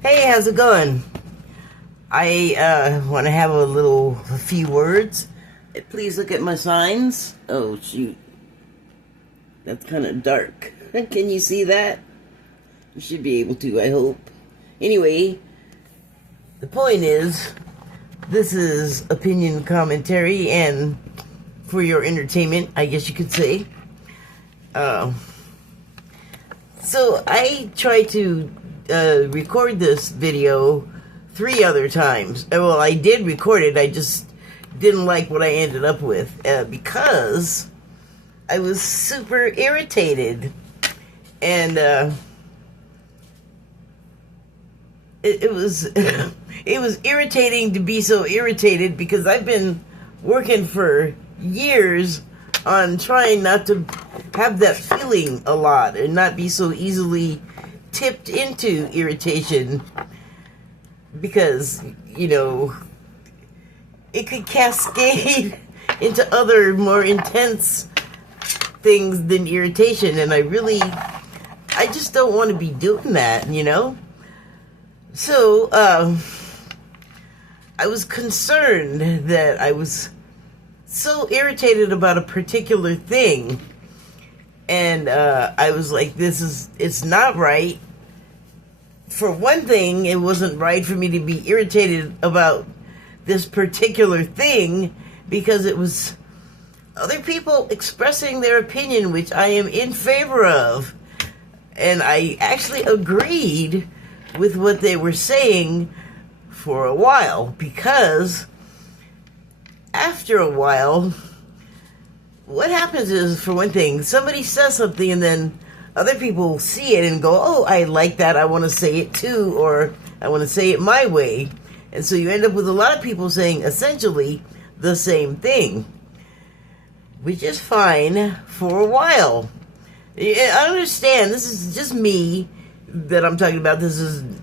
Hey, how's it going? I want to have a few words. Please look at my signs. Oh, shoot. That's kind of dark. Can you see that? You should be able to, I hope. Anyway, the point is, this is opinion commentary and for your entertainment, I guess you could say. So I tried to record this video 3 other times. Well, I did record it, I just didn't like what I ended up with because I was super irritated. And it was it was irritating to be so irritated because I've been working for years on trying not to have that feeling a lot and not be so easily tipped into irritation, because it could cascade into other more intense things than irritation, and I just don't want to be doing that. So I was concerned that I was so irritated about a particular thing, and I was like, it's not right. For one thing, it wasn't right for me to be irritated about this particular thing because it was other people expressing their opinion, which I am in favor of. And I actually agreed with what they were saying for a while, because after a while, what happens is, for one thing, somebody says something and then other people see it and go, oh, I like that, I want to say it too, or I want to say it my way. And so you end up with a lot of people saying essentially the same thing, which is fine for a while. I understand, this is just me that I'm talking about.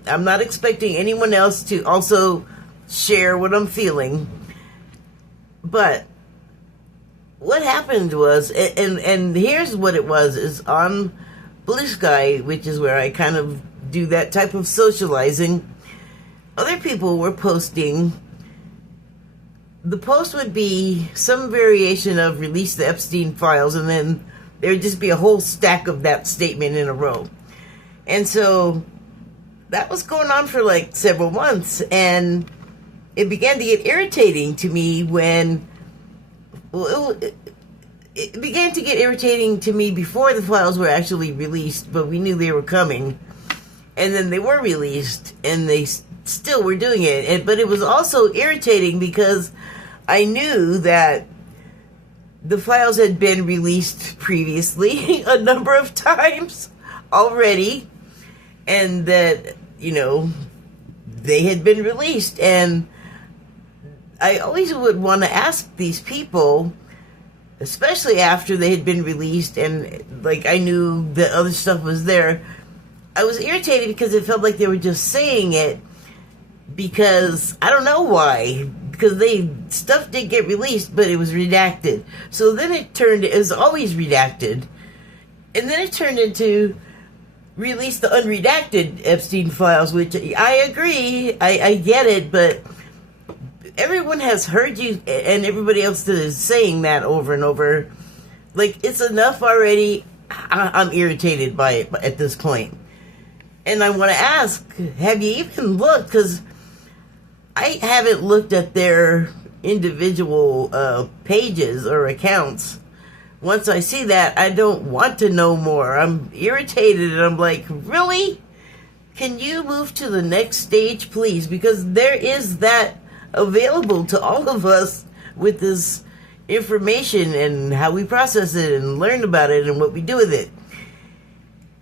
I'm not expecting anyone else to also share what I'm feeling. But what happened was, and here's what it was, is on Blue Sky, which is where I kind of do that type of socializing, other people were posting. The post would be some variation of release the Epstein files, and then there would just be a whole stack of that statement in a row. And so that was going on for like several months, and it began to get irritating to me when, well, it began to get irritating to me before the files were actually released, but we knew they were coming. And then they were released, and they still were doing it. But it was also irritating because I knew that the files had been released previously a number of times already, and that, they had been released. And I always would want to ask these people, especially after they had been released and like I knew that other stuff was there, I was irritated because it felt like they were just saying it because I don't know why, because stuff did get released, but it was redacted. So then it was always redacted, and then it turned into release the unredacted Epstein files, which I agree, I get it, but everyone has heard you and everybody else that is saying that over and over. Like, it's enough already. I'm irritated by it at this point. And I want to ask, have you even looked? Because I haven't looked at their individual pages or accounts. Once I see that, I don't want to know more. I'm irritated, and I'm like, really? Can you move to the next stage, please? Because there is that available to all of us with this information and how we process it and learn about it and what we do with it.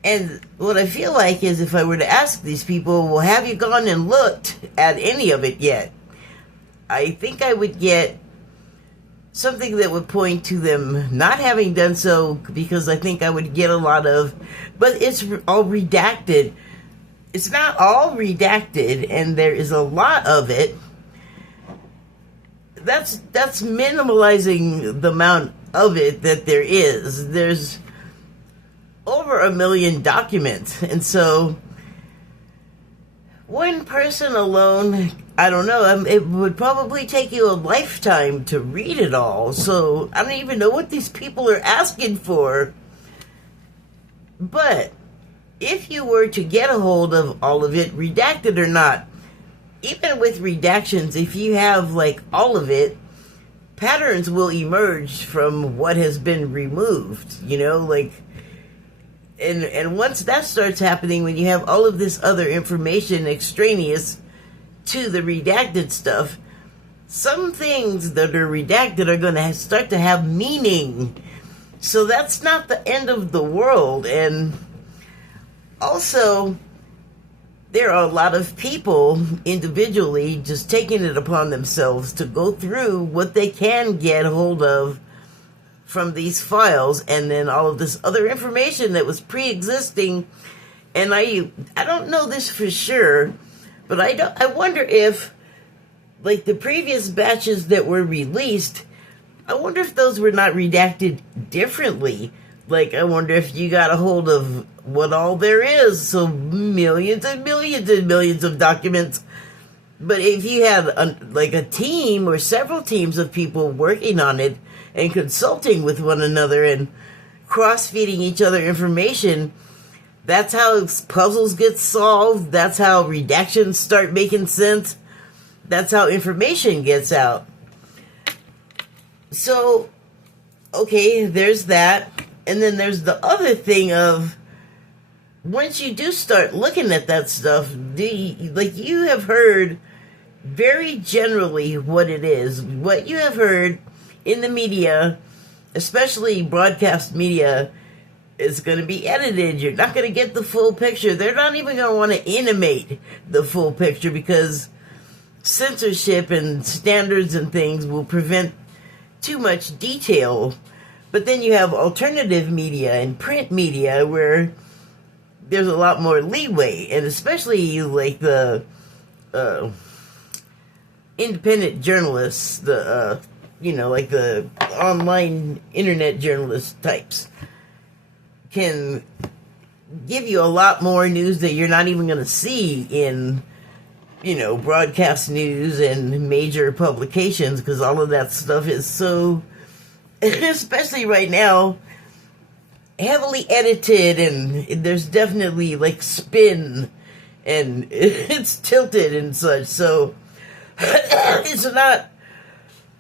And what I feel like is, if I were to ask these people, well, have you gone and looked at any of it yet? I think I would get something that would point to them not having done so, because I think I would get a lot of, but it's all redacted. It's not all redacted, and there is a lot of it. That's minimalizing the amount of it that there is. There's over 1 million documents, and so One person alone, I don't know. It would probably take you a lifetime to read it all. So I don't even know what these people are asking for. But if you were to get a hold of all of it, redacted or not, even with redactions, if you have like all of it, patterns will emerge from what has been removed, like, and once that starts happening, when you have all of this other information extraneous to the redacted stuff, some things that are redacted are going to start to have meaning. So that's not the end of the world. And also, there are a lot of people individually just taking it upon themselves to go through what they can get hold of from these files, and then all of this other information that was pre-existing. And I don't know this for sure, but I wonder if, like, the previous batches that were released, I wonder if those were not redacted differently. Like, I wonder if you got a hold of what all there is. So millions and millions and millions of documents. But if you had a team or several teams of people working on it and consulting with one another and cross-feeding each other information, that's how puzzles get solved. That's how redactions start making sense. That's how information gets out. So, okay, there's that. And then there's the other thing of, once you do start looking at that stuff, you have heard very generally what it is. What you have heard in the media, especially broadcast media, is going to be edited. You're not going to get the full picture. They're not even going to want to animate the full picture because censorship and standards and things will prevent too much detail. But then you have alternative media and print media where there's a lot more leeway, and especially like the independent journalists, like the online internet journalist types, can give you a lot more news that you're not even going to see in, broadcast news and major publications, because all of that stuff is so, especially right now, heavily edited, and there's definitely like spin, and it's tilted and such. So it's not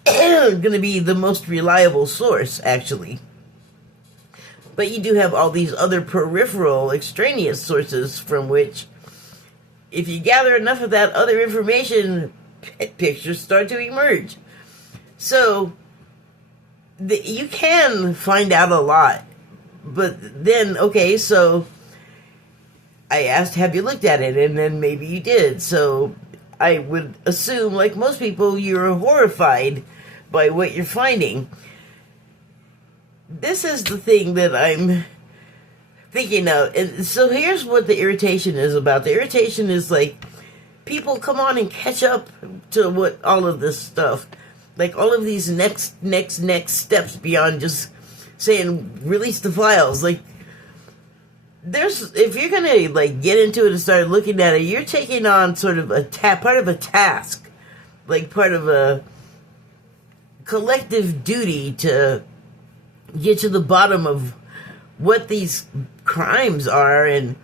going to be the most reliable source, actually. But you do have all these other peripheral, extraneous sources from which, if you gather enough of that other information, pictures start to emerge. So you can find out a lot. But then, okay, so I asked, have you looked at it? And then maybe you did. So I would assume, like most people, you're horrified by what you're finding. This is the thing that I'm thinking of. And so here's what the irritation is about. The irritation is like, people come on and catch up to what all of this stuff, like all of these next steps beyond just saying release the files. Like, if you're gonna like get into it and start looking at it, you're taking on sort of part of a task, like part of a collective duty to get to the bottom of what these crimes are and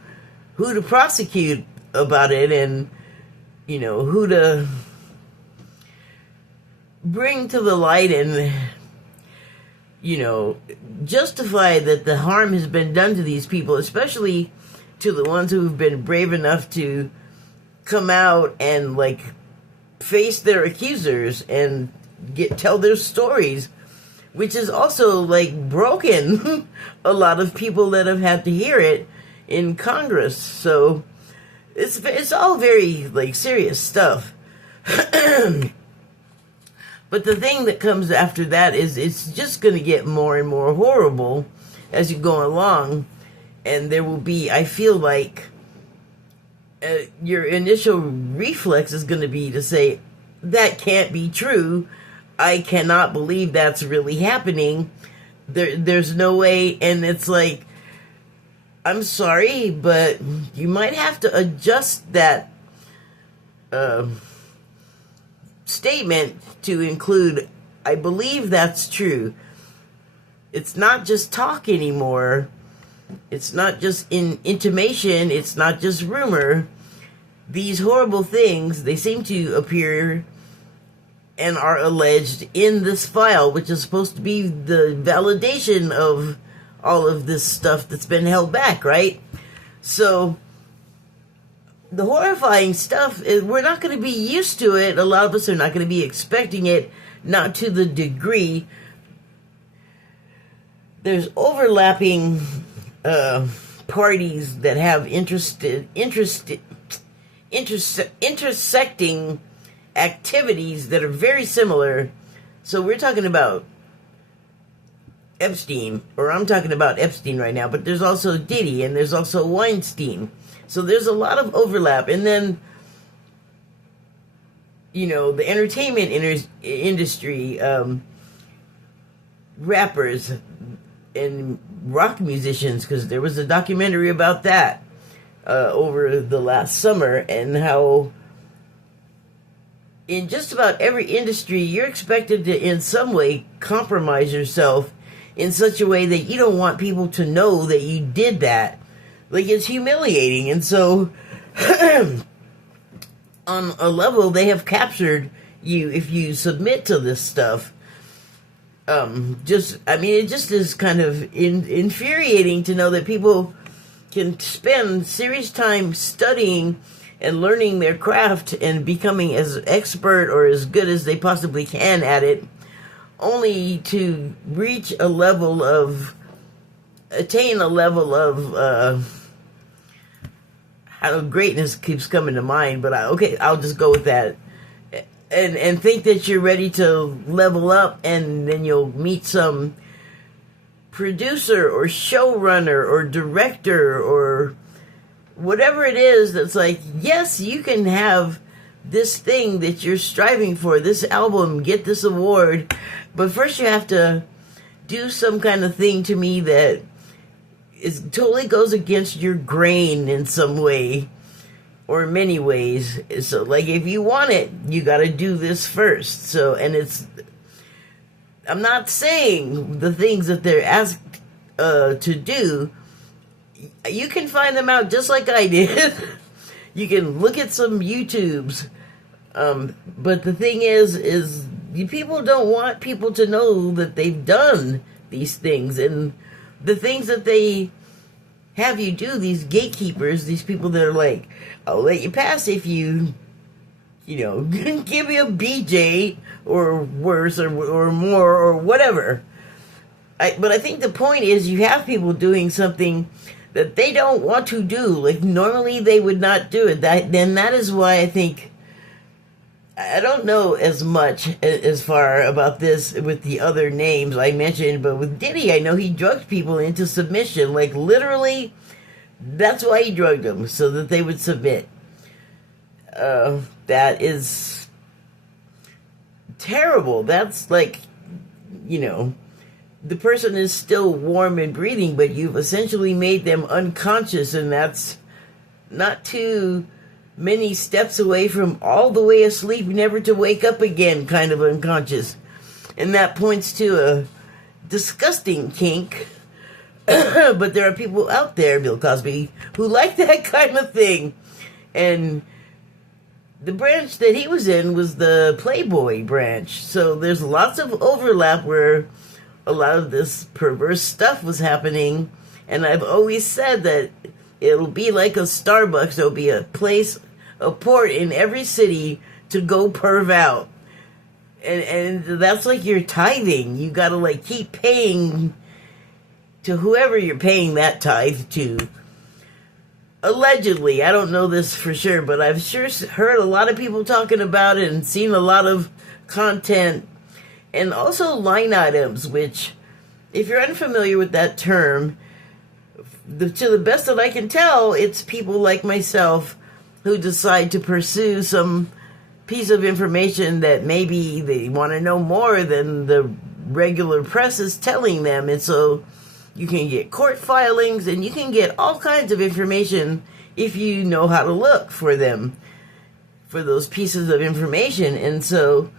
who to prosecute about it, and who to bring to the light and justify that the harm has been done to these people, especially to the ones who've been brave enough to come out and like face their accusers and tell their stories, which is also like broken a lot of people that have had to hear it in Congress. So it's all very like serious stuff. But the thing that comes after that is it's just going to get more and more horrible as you go along. And there will be, I feel like, your initial reflex is going to be to say, that can't be true. I cannot believe that's really happening. There's no way. And it's like, I'm sorry, but you might have to adjust that statement to include, I believe that's true. It's not just talk anymore. It's not just intimation. It's not just rumor. These horrible things, they seem to appear and are alleged in this file, which is supposed to be the validation of all of this stuff that's been held back, right? So the horrifying stuff is, we're not going to be used to it. A lot of us are not going to be expecting it, not to the degree. There's overlapping parties that have intersecting activities that are very similar. So we're talking about Epstein, or I'm talking about Epstein right now, but there's also Diddy and there's also Weinstein. So there's a lot of overlap. And then, you know, the entertainment industry, rappers and rock musicians, because there was a documentary about that over the last summer, and how in just about every industry you're expected to in some way compromise yourself in such a way that you don't want people to know that you did that. Like, it's humiliating. And so on a level, they have captured you if you submit to this stuff. It just is kind of infuriating to know that people can spend serious time studying and learning their craft and becoming as expert or as good as they possibly can at it, only to attain a level of greatness keeps coming to mind, but I'll just go with that. And think that you're ready to level up, and then you'll meet some producer or showrunner or director or whatever it is that's like, yes, you can have this thing that you're striving for, this album, get this award, but first you have to do some kind of thing to me that totally goes against your grain in some way, or many ways. So, like, if you want it, you got to do this first. So, and I'm not saying the things that they're asked to do, you can find them out just like I did. You can look at some YouTubes. But the thing is people don't want people to know that they've done these things, and the things that they have you do, these gatekeepers, these people that are like, I'll let you pass if you give me a BJ or worse or more or whatever. But I think the point is, you have people doing something that they don't want to do. Like, normally they would not do it. Then that is why I think, I don't know as much as far about this with the other names I mentioned, but with Diddy, I know he drugged people into submission. Like, literally, that's why he drugged them, so that they would submit. That is terrible. That's like, the person is still warm and breathing, but you've essentially made them unconscious, and that's not too many steps away from all the way asleep, never to wake up again kind of unconscious. And that points to a disgusting kink. But there are people out there, Bill Cosby, who like that kind of thing. And the branch that he was in was the Playboy branch. So there's lots of overlap where a lot of this perverse stuff was happening. And I've always said that it'll be like a Starbucks. There'll be a port in every city to go perv out. And that's like your tithing. You gotta like keep paying to whoever you're paying that tithe to. Allegedly, I don't know this for sure, but I've sure heard a lot of people talking about it and seen a lot of content, and also line items, which, if you're unfamiliar with that term, to the best that I can tell, it's people like myself who decide to pursue some piece of information that maybe they want to know more than the regular press is telling them. And so you can get court filings, and you can get all kinds of information if you know how to look for them. for those pieces of information. And so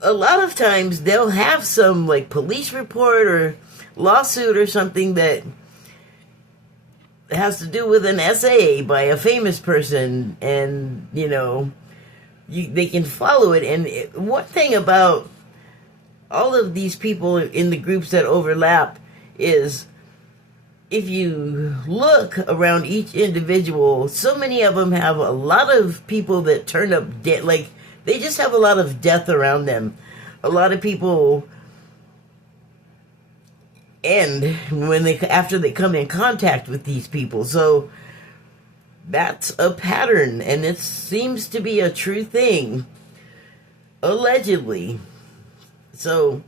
a lot of times they'll have some like police report or lawsuit or something that has to do with an essay by a famous person, and they can follow it. And one thing about all of these people in the groups that overlap is, if you look around each individual, so many of them have a lot of people that turn up dead. Like, they just have a lot of death around them. A lot of people end after they come in contact with these people. So that's a pattern, and it seems to be a true thing, allegedly. So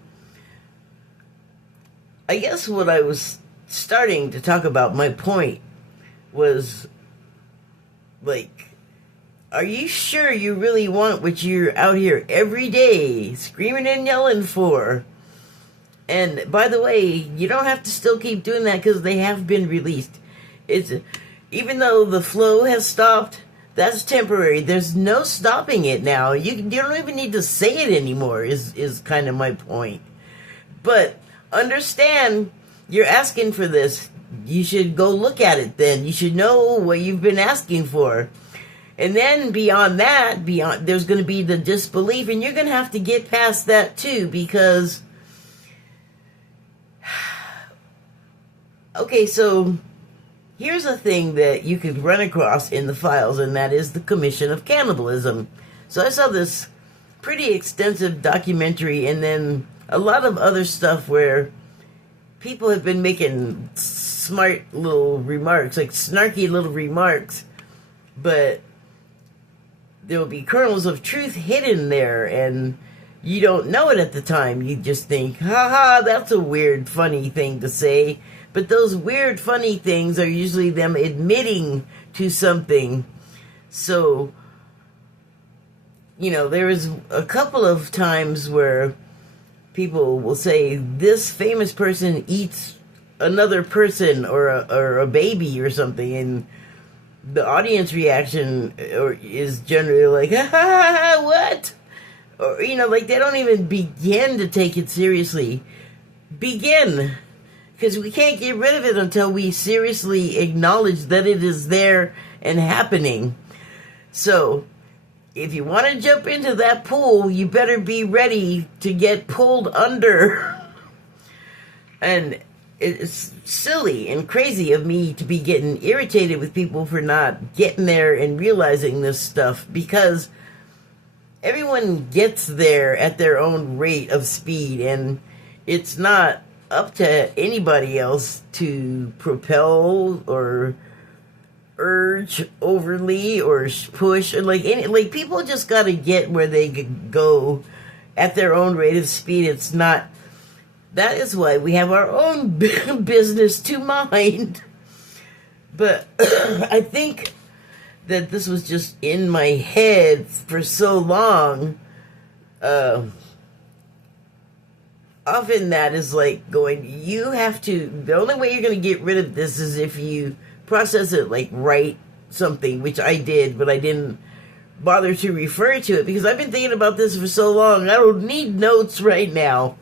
I guess what I was starting to talk about, my point was, like, are you sure you really want what you're out here every day screaming and yelling for? And by the way, you don't have to still keep doing that, because they have been released. Even though the flow has stopped, that's temporary. There's no stopping it now. You don't even need to say it anymore, is kind of my point. But understand, you're asking for this. You should go look at it then. You should know what you've been asking for. And then beyond that, there's going to be the disbelief, and you're going to have to get past that too, because okay, so here's a thing that you could run across in the files, and that is the commission of cannibalism. So I saw this pretty extensive documentary, and then a lot of other stuff where people have been making smart little remarks, like snarky little remarks, but there will be kernels of truth hidden there, and you don't know it at the time. You just think, haha, that's a weird, funny thing to say. But those weird, funny things are usually them admitting to something. So, there was a couple of times where people will say, this famous person eats another person or a baby or something, and the audience reaction is generally like, ha ha ha, what? Or, like, they don't even begin to take it seriously. Begin. Because we can't get rid of it until we seriously acknowledge that it is there and happening. So, if you want to jump into that pool, you better be ready to get pulled under. And it's silly and crazy of me to be getting irritated with people for not getting there and realizing this stuff, because everyone gets there at their own rate of speed, and it's not up to anybody else to propel or urge overly or push, or like people just got to get where they go at their own rate of speed. It's not. That is why we have our own business to mind. But I think that this was just in my head for so long. Often that is like going, you have to, the only way you're going to get rid of this is if you process it, like write something, which I did, but I didn't bother to refer to it because I've been thinking about this for so long. I don't need notes right now.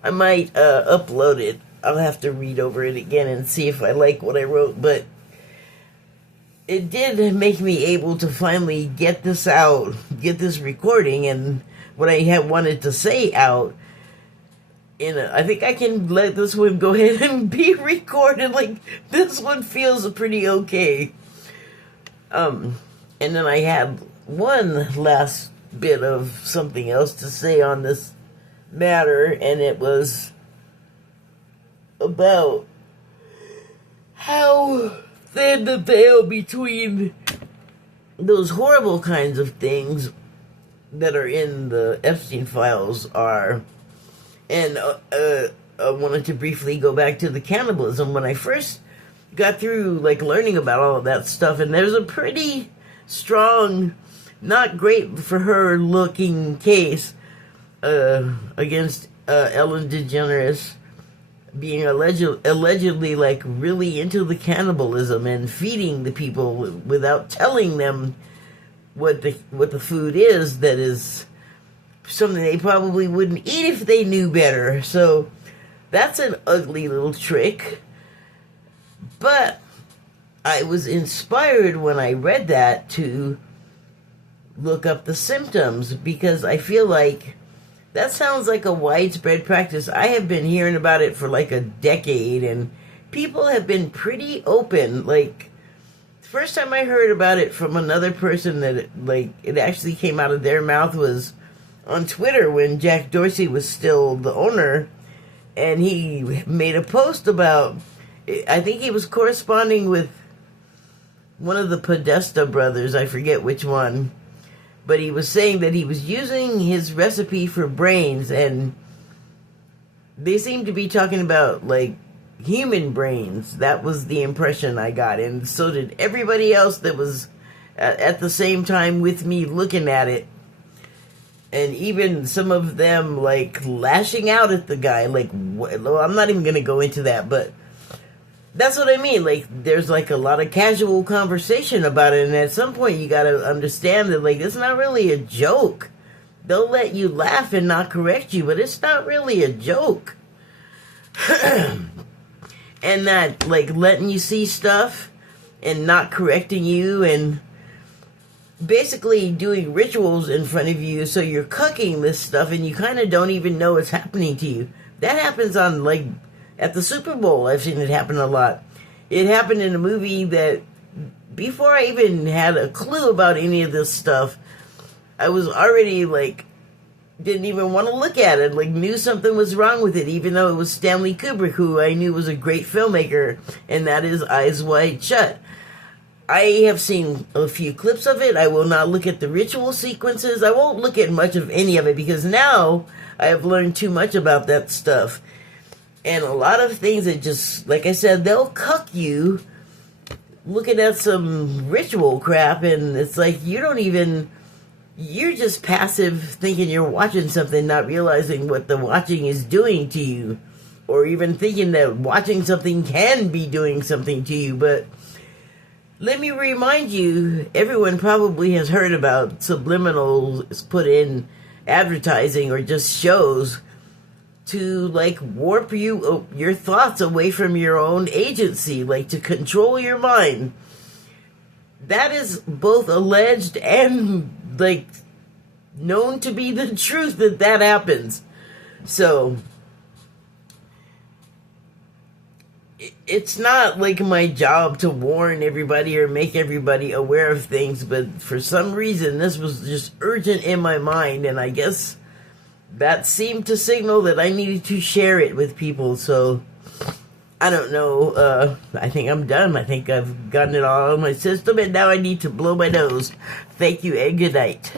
I might upload it. I'll have to read over it again and see if I like what I wrote, but it did make me able to finally get this out, get this recording and what I had wanted to say out. I think I can let this one go ahead and be recorded. Like, this one feels pretty okay. And then I had one last bit of something else to say on this matter, and it was about how thin the veil between those horrible kinds of things that are in the Epstein files are. And I wanted to briefly go back to the cannibalism. When I first got through, like, learning about all of that stuff, and there's a pretty strong, not great for her looking case against Ellen DeGeneres being allegedly, like, really into the cannibalism and feeding the people without telling them what the food is that is something they probably wouldn't eat if they knew better. So that's an ugly little trick. But I was inspired when I read that to look up the symptoms, because I feel like that sounds like a widespread practice. I have been hearing about it for like a decade, and people have been pretty open. Like, the first time I heard about it from another person that it actually came out of their mouth was on Twitter when Jack Dorsey was still the owner, and he made a post about, I think he was corresponding with one of the Podesta brothers, I forget which one, but he was saying that he was using his recipe for brains, and they seemed to be talking about, like, human brains. That was the impression I got, and so did everybody else that was at the same time with me looking at it. And even some of them, like, lashing out at the guy. Like, well, I'm not even going to go into that, but that's what I mean. Like, there's, like, a lot of casual conversation about it, and at some point you got to understand that, like, it's not really a joke. They'll let you laugh and not correct you, but it's not really a joke. And that, like, letting you see stuff and not correcting you and basically doing rituals in front of you, so you're cooking this stuff and you kind of don't even know it's happening to you. That happens on, like, at the Super Bowl. I've seen it happen a lot. It happened in a movie that, before I even had a clue about any of this stuff, I was already, like, didn't even want to look at it, like, knew something was wrong with it, even though it was Stanley Kubrick, who I knew was a great filmmaker, and that is Eyes Wide Shut. I have seen a few clips of it. I will not look at the ritual sequences. I won't look at much of any of it, because now I have learned too much about that stuff. And a lot of things that just, like I said, they'll cuck you looking at some ritual crap, and it's like you're just passive thinking you're watching something, not realizing what the watching is doing to you, or even thinking that watching something can be doing something to you. But let me remind you, everyone probably has heard about subliminals put in advertising or just shows to, like, warp your thoughts away from your own agency, like, to control your mind. That is both alleged and, like, known to be the truth that happens. So it's not like my job to warn everybody or make everybody aware of things, but for some reason this was just urgent in my mind, and I guess that seemed to signal that I needed to share it with people. So I don't know, I think I'm done. I think I've gotten it all out of my system, and now I need to blow my nose. Thank you and good night.